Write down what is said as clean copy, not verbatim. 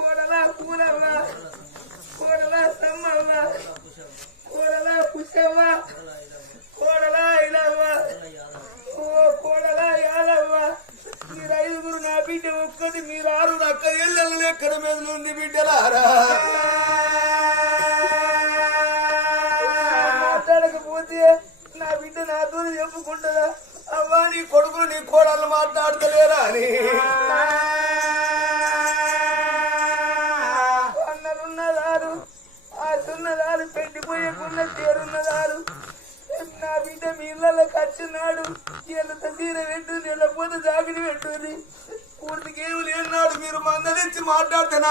కోడలా పూలవ్వ కోడలా సమ్మవ్వ కోడలా పుషవ్వ కోడలా ఇలవ్వ ఓ కోడలా యాదవ్వ మీరు ఐదుగురు నా బిడ్డ ఒక్కది మీరు ఆరు అక్క ఎల్లెళ్ళు ఎక్కడ మీద నుండి బిడ్డలారా మాట్లాడకపోతే నా బిడ్డ నాతో చెప్పుకుంటుందా అవ్వా నీ కొడుకులు నీ కోడళ్ళు మాట్లాడతలేరా అని అన్నలున్నదారు ఆశున్నదారు పెట్టిపోయకున్న చేరున్నదారు నా బిడ్డ మీ ఇళ్ళకి వచ్చినాడు ఎంత తీర పెట్టు నెలపోతే జాగిడి పెట్టుది పూర్తికేమి లేనాడు మీరు మందలించి మాట్లాడుతున్నారు